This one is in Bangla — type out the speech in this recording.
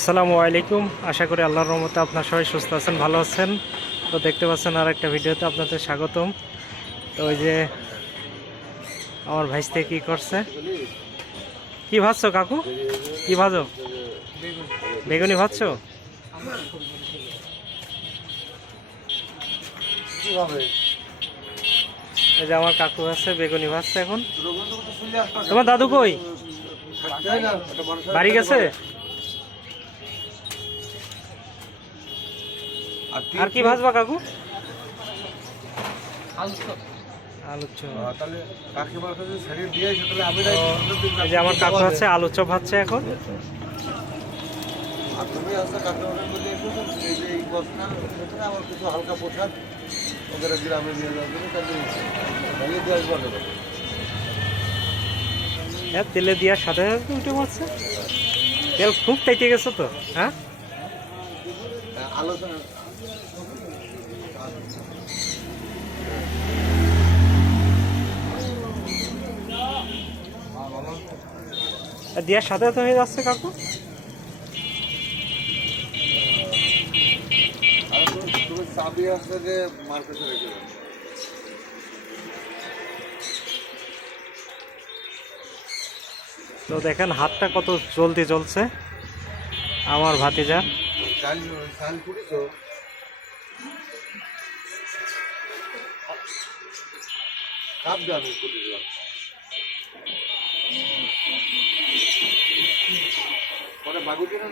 আসসালামু আলাইকুম। আশা করি আল্লাহর রহমতে আপনার সবাই সুস্থ আছেন, ভালো আছেন। তো দেখতে পাচ্ছেন আর একটা ভিডিওতে আপনাদের স্বাগতম। তো ওই যে আমার ভাইস্তে কি করছে? কি ভাজছো কাকু? কি ভাজো? বেগুনি ভাজছো? এই যে আমার কাকু আছে, বেগুনি ভাজছে এখন। তোমার দাদু কই? বাড়ি গেছে? আর কি ভাজবা কাকু? আলুর চপ। এই যে আমার কাকু আছে আলু চপ ভাজছে এখন। আমার কিছু হালকা পোশাক ওদের গ্রামে নিয়ে যাওয়ার জন্য তাদের ভেঙে দিয়ে আসব না। হ্যাঁ তেলে দেওয়ার সাথে সাথে উঠে পড়ছে তেল খুব টাইটে গেছে তো হ্যাঁ? আর সাথে সাথে হয়ে যাচ্ছে কাকু? চাবি যে তো দেখেন, হাতটা কত জলদি জ্বলছে। আমার ভাতিজা। কাপ দাও আমি কুড়ি দিলাম পরে বাগুটি না